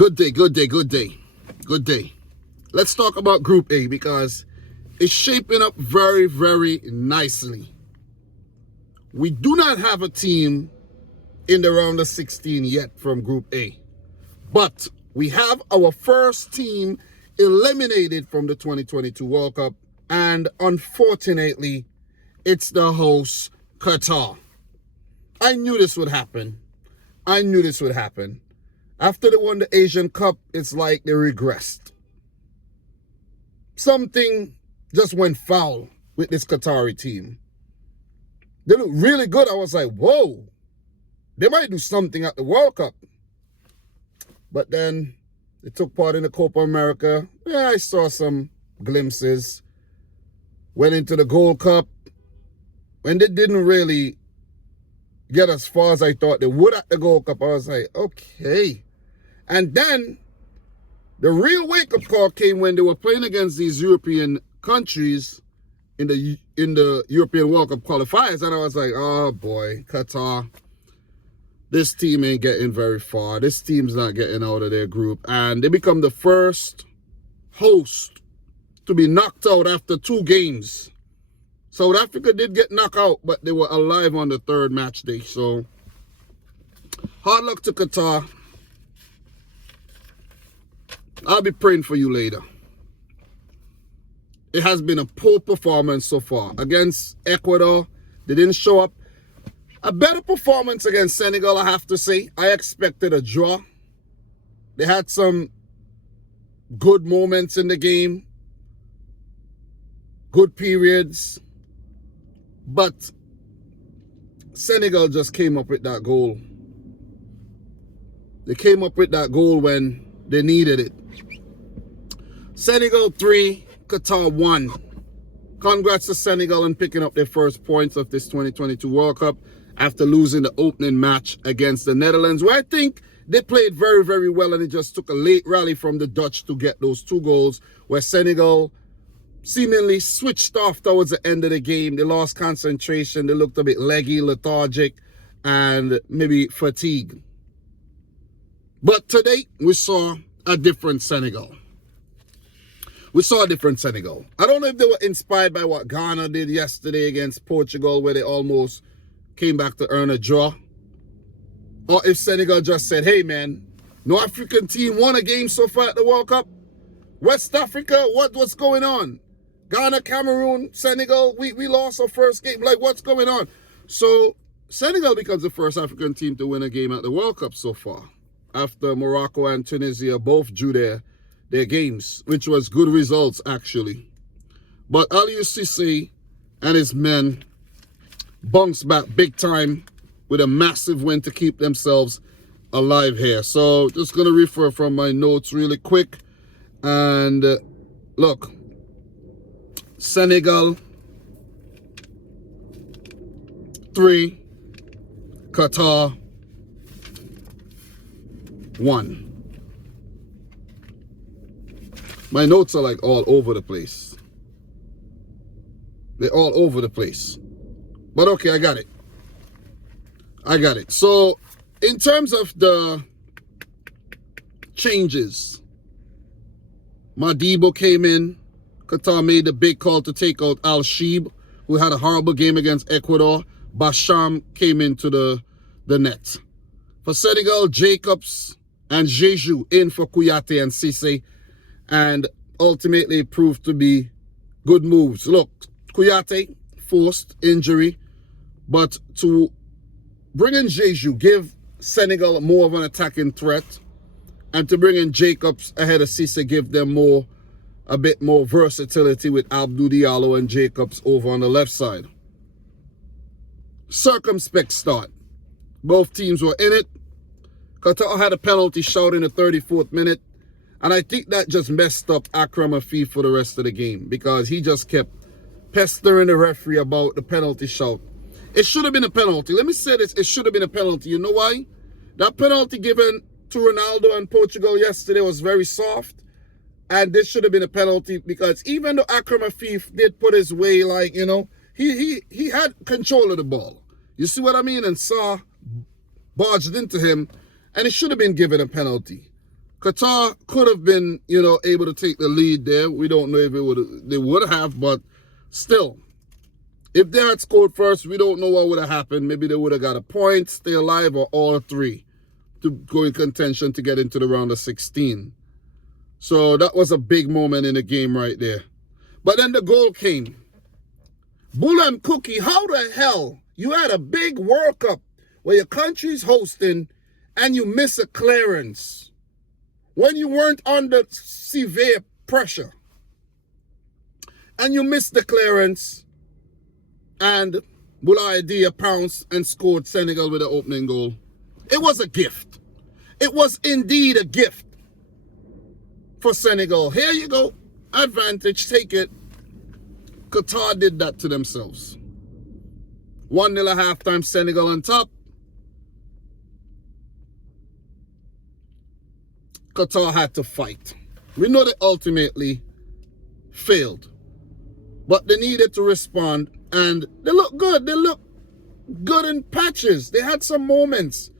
Good day, good day, good day, good day. Let's talk about Group A because it's shaping up very, very nicely. We do not have a team in the round of 16 yet from Group A, but we have our first team eliminated from the 2022 World Cup, and unfortunately, it's the host, Qatar. I knew this would happen. After they won the Asian Cup, it's like they regressed. Something just went foul with this Qatari team. They look really good. I was like, whoa, they might do something at the World Cup. But then they took part in the Copa America. Yeah, I saw some glimpses. Went into the Gold Cup. When they didn't really get as far as I thought they would at the Gold Cup, I was like, okay. And then the real wake-up call came when they were playing against these European countries in the European World Cup qualifiers. And I was like, oh boy, Qatar, this team ain't getting very far. This team's not getting out of their group. And they become the first host to be knocked out after 2 games. South Africa did get knocked out, but they were alive on the 3rd match day. So hard luck to Qatar. I'll be praying for you later. It has been a poor performance so far. Against Ecuador, they didn't show up. A better performance against Senegal, I have to say. I expected a draw. They had some good moments in the game. Good periods. But Senegal just came up with that goal. They came up with that goal when they needed it. Senegal 3, Qatar 1. Congrats to Senegal on picking up their first points of this 2022 World Cup after losing the opening match against the Netherlands, where I think they played very, very well, and it just took a late rally from the Dutch to get those 2 goals, where Senegal seemingly switched off towards the end of the game. They lost concentration. They looked a bit leggy, lethargic, and maybe fatigued. But today, we saw a different Senegal. I don't know if they were inspired by what Ghana did yesterday against Portugal, where they almost came back to earn a draw. Or if Senegal just said, hey man, no African team won a game so far at the World Cup. West Africa, what's going on? Ghana, Cameroon, Senegal, we lost our first game. Like, what's going on? So Senegal becomes the first African team to win a game at the World Cup so far, after Morocco and Tunisia both drew their games, which was good results actually. But Aliou Cisse and his men bounced back big time with a massive win to keep themselves alive here. So just going to refer from my notes really quick. And look, Senegal 3, Qatar 1. My notes are like all over the place. They're all over the place. But okay, I got it. So in terms of the changes, Madibo came in. Qatar made the big call to take out Al-Sheeb, who had a horrible game against Ecuador. Basham came into the net. For Senegal, Jacobs and Jeju in for Kouyaté and Cisse. And ultimately it proved to be good moves. Look, Kouyaté, forced injury. But to bring in Jeju, give Senegal more of an attacking threat. And to bring in Jacobs ahead of Cisse, give them a bit more versatility with Abdou Diallo and Jacobs over on the left side. Circumspect start. Both teams were in it. Qatar had a penalty shot in the 34th minute. And I think that just messed up Akram Afif for the rest of the game, because he just kept pestering the referee about the penalty shot. It should have been a penalty. Let me say this. It should have been a penalty. You know why? That penalty given to Ronaldo and Portugal yesterday was very soft. And this should have been a penalty, because even though Akram Afif did put his way, like, you know, he had control of the ball. You see what I mean? And Sarr barged into him, and it should have been given a penalty. Qatar could have been, able to take the lead there. We don't know if they would have, but still, if they had scored first, we don't know what would have happened. Maybe they would have got a point, stay alive, or all three to go in contention to get into the round of 16. So that was a big moment in the game right there. But then the goal came. Bull and Cookie, how the hell you had a big World Cup where your country's hosting and you miss a clearance when you weren't under severe pressure? And you missed the clearance, and Boulaye pounced and scored Senegal with the opening goal. It was a gift. It was indeed a gift for Senegal. Here you go. Advantage, take it. Qatar did that to themselves. 1-0 at halftime, Senegal on top. Qatar had to fight. We know they ultimately failed, but they needed to respond, and they look good. They look good in patches. They had some moments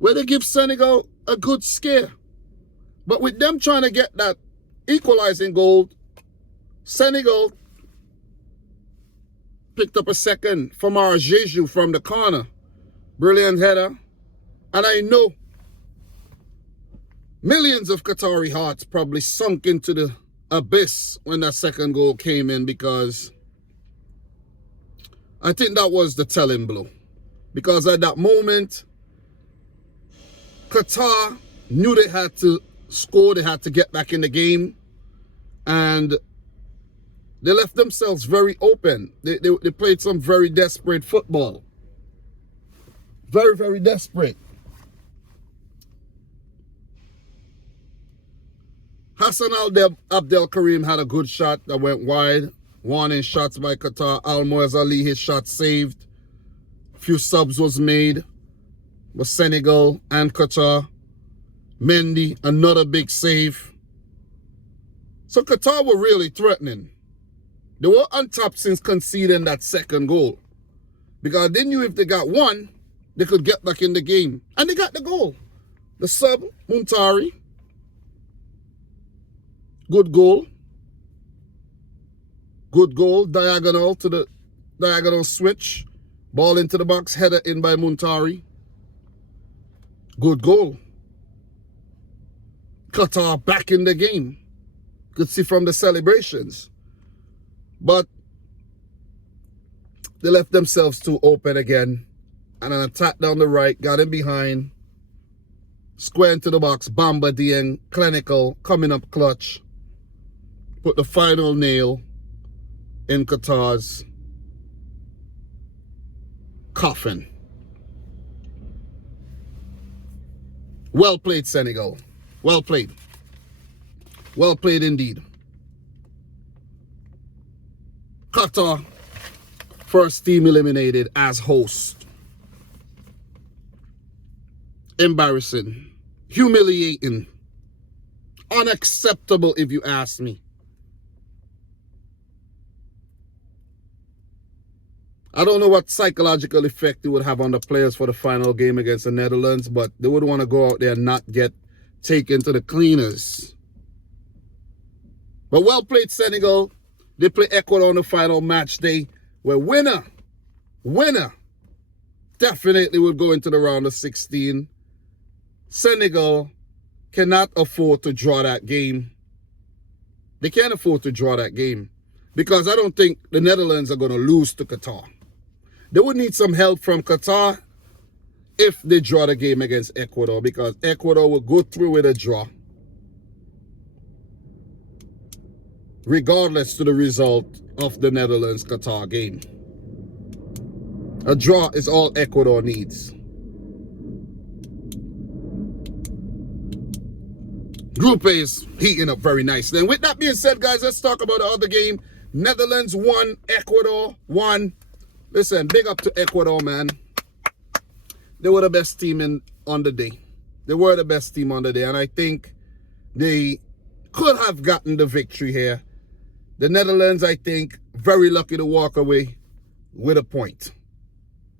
where they give Senegal a good scare. But with them trying to get that equalizing goal, Senegal picked up a second from our Jeju from the corner. Brilliant header. And I know millions of Qatari hearts probably sunk into the abyss when that second goal came in, because I think that was the telling blow. Because at that moment, Qatar knew they had to score, they had to get back in the game, and they left themselves very open. They played some very desperate football. Very, very desperate. Hassan Abdel Karim had a good shot that went wide. Warning shots by Qatar. Almoez Ali, his shot saved. Few subs was made by Senegal and Qatar. Mendy, another big save. So Qatar were really threatening. They were on top since conceding that second goal, because they knew if they got one, they could get back in the game. And they got the goal. The sub, Muntari. Good goal. Good goal. Diagonal to the diagonal switch. Ball into the box. Header in by Muntari. Good goal. Qatar back in the game. Could see from the celebrations. But they left themselves too open again. And an attack down the right, got him behind. Square into the box, Bamba Dieng, clinical, coming up clutch. Put the final nail in Qatar's coffin. Well played, Senegal. Well played. Well played indeed. Qatar, first team eliminated as host. Embarrassing. Humiliating. Unacceptable, if you ask me. I don't know what psychological effect it would have on the players for the final game against the Netherlands, but they would want to go out there and not get taken to the cleaners. But well played, Senegal. They play Ecuador on the final match day, where winner definitely will go into the round of 16. Senegal cannot afford to draw that game. They can't afford to draw that game, because I don't think the Netherlands are going to lose to Qatar. They would need some help from Qatar if they draw the game against Ecuador, because Ecuador will go through with a draw, regardless to the result of the Netherlands-Qatar game. A draw is all Ecuador needs. Group A is heating up very nicely. And with that being said, guys, let's talk about the other game. Netherlands 1, Ecuador 1. Listen, big up to Ecuador, man. They were the best team on the day. They were the best team on the day. And I think they could have gotten the victory here. The Netherlands, I think, very lucky to walk away with a point.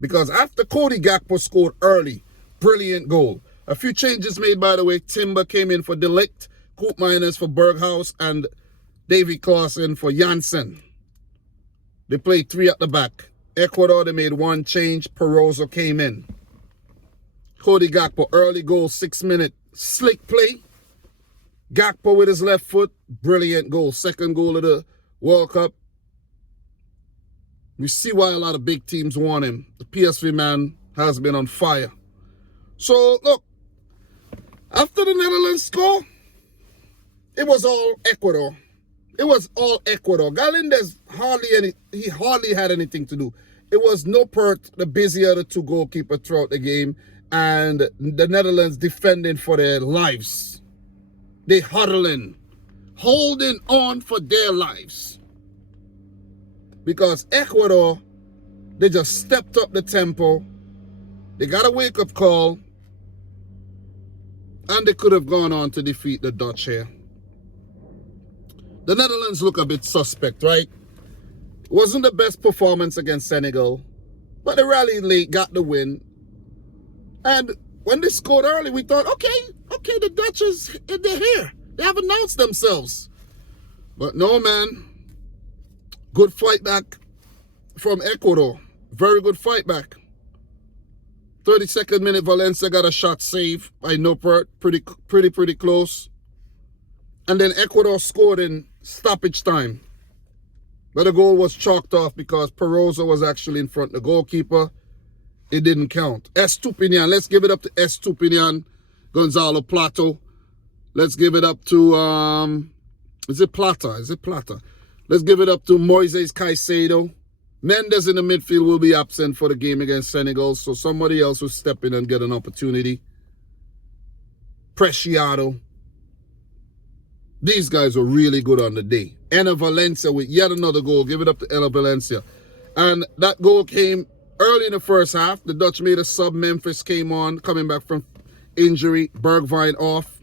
Because after Cody Gakpo scored early, brilliant goal. A few changes made, by the way. Timber came in for Delict, Coop Miners for Berghaus, and Davy Clausen for Janssen. They played 3 at the back. Ecuador, they made 1 change. Perozo came in. Cody Gakpo, early goal, 6 minute. Slick play. Gakpo with his left foot. Brilliant goal. Second goal of the World Cup. We see why a lot of big teams want him. The PSV man has been on fire. So, look. After the Netherlands score, it was all Ecuador. It was all Ecuador. Galindez hardly had anything to do. It was Noppert, the busier of the 2 goalkeepers throughout the game, and the Netherlands defending for their lives. They huddling, holding on for their lives. Because Ecuador, they just stepped up the tempo. They got a wake-up call, and they could have gone on to defeat the Dutch here. The Netherlands look a bit suspect, right? Wasn't the best performance against Senegal, but they rallied late, got the win. And when they scored early, we thought, okay, the Dutch they're here. They have announced themselves. But no, man. Good fight back from Ecuador. Very good fight back. 32nd minute, Valencia got a shot saved by Noppert. Pretty close. And then Ecuador scored in stoppage time. But the goal was chalked off because Perozo was actually in front of the goalkeeper. It didn't count. Estupinian. Let's give it up to Estupinian. Gonzalo Plato. Let's give it up to, is it Plata? Let's give it up to Moises Caicedo. Mendes in the midfield will be absent for the game against Senegal, so somebody else will step in and get an opportunity. Preciado. These guys were really good on the day. Enner Valencia with yet another goal. Give it up to Enner Valencia. And that goal came early in the first half. The Dutch made a sub. Memphis came on, coming back from injury. Bergwijn off.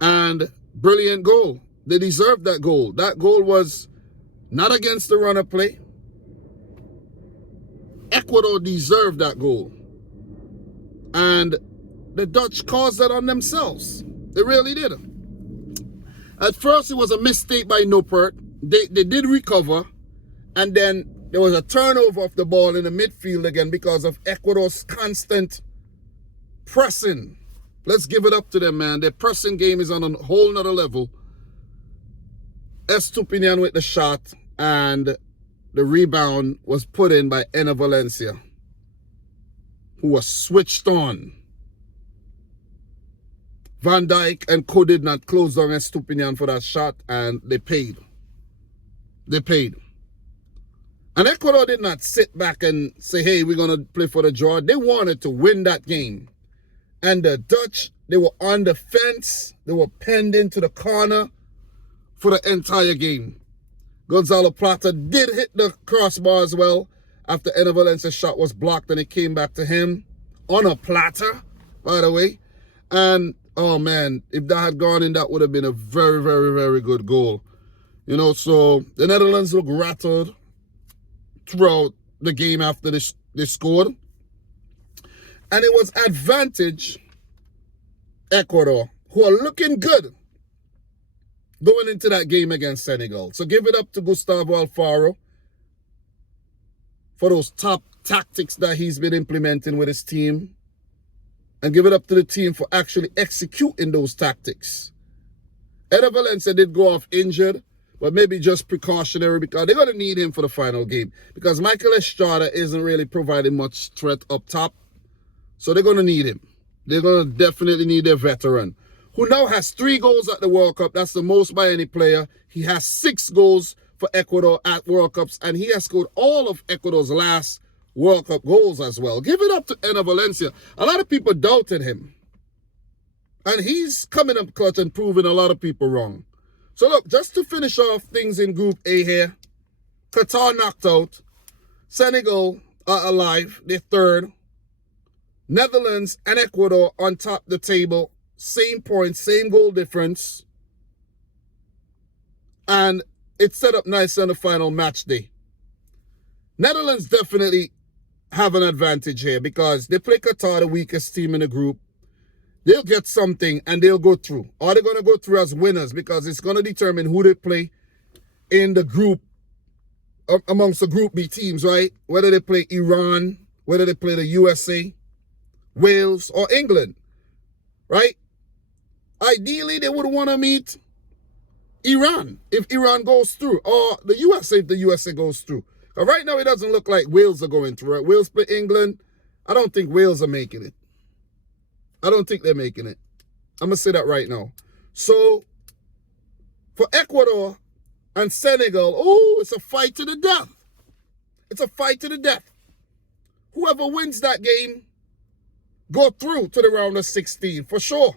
And brilliant goal. They deserved that goal. That goal was not against the runner play. Ecuador deserved that goal. And the Dutch caused that on themselves. They really did. At first, it was a mistake by Noppert. They did recover. And then there was a turnover of the ball in the midfield again because of Ecuador's constant pressing. Let's give it up to them, man. Their pressing game is on a whole nother level. Estupinian with the shot, and the rebound was put in by Enner Valencia, who was switched on. Van Dijk and Co did not close down Estupinian for that shot, and they paid. They paid. And Ecuador did not sit back and say, hey, we're going to play for the draw. They wanted to win that game. And the Dutch, they were on the fence. They were penned into the corner for the entire game. Gonzalo Plata did hit the crossbar as well after Enner Valencia's shot was blocked, and it came back to him on a platter, by the way. And, oh, man, if that had gone in, that would have been a very, very, very good goal. You know, so the Netherlands look rattled throughout the game after they scored. And it was advantage Ecuador, who are looking good going into that game against Senegal. So give it up to Gustavo Alfaro for those top tactics that he's been implementing with his team. And give it up to the team for actually executing those tactics. Enner Valencia did go off injured, but maybe just precautionary because they're going to need him for the final game. Because Michael Estrada isn't really providing much threat up top. So they're going to need him. They're going to definitely need their veteran, who now has 3 goals at the World Cup. That's the most by any player. He has 6 goals for Ecuador at World Cups, and he has scored all of Ecuador's last World Cup goals as well. Give it up to Enner Valencia. A lot of people doubted him. And he's coming up clutch and proving a lot of people wrong. So look, just to finish off things in Group A here, Qatar knocked out. Senegal are alive. They're third. Netherlands and Ecuador on top of the table. Same points, same goal difference. And it's set up nice on the final match day. Netherlands definitely have an advantage here because they play Qatar, the weakest team in the group. they'll get something and they'll go through. Or they're going to go through as winners because it's going to determine who they play in the group, amongst the Group B teams, right? Whether they play Iran, whether they play the USA, Wales, or England, right? Ideally, they would want to meet Iran if Iran goes through, or the USA if the USA goes through. But right now, it doesn't look like Wales are going through, right? Wales play England. I don't think Wales are making it. I don't think they're making it. I'm going to say that right now. So, for Ecuador and Senegal, oh, it's a fight to the death. It's a fight to the death. Whoever wins that game, go through to the round of 16, for sure.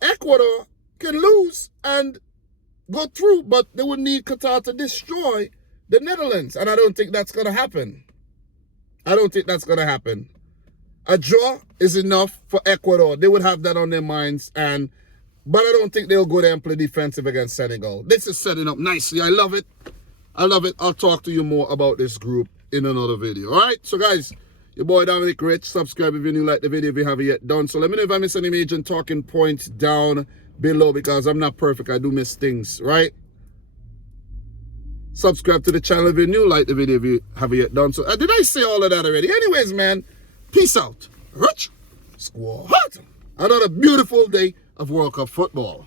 Ecuador can lose and go through, but they would need Qatar to destroy the Netherlands. And I don't think that's going to happen. I don't think that's going to happen. A draw is enough for Ecuador. They would have that on their minds. But I don't think they'll go there and play defensive against Senegal. This is setting up nicely. I love it. I love it. I'll talk to you more about this group in another video. All right? So, guys, your boy Dominic Rich. Subscribe if you're new. Like the video if you haven't yet done. So, let me know if I miss any major talking points down below because I'm not perfect. I do miss things, right? Subscribe to the channel if you're new. Like the video if you haven't yet done. So, did I say all of that already? Anyways, man, peace out. Rich Squad. Another beautiful day of World Cup football.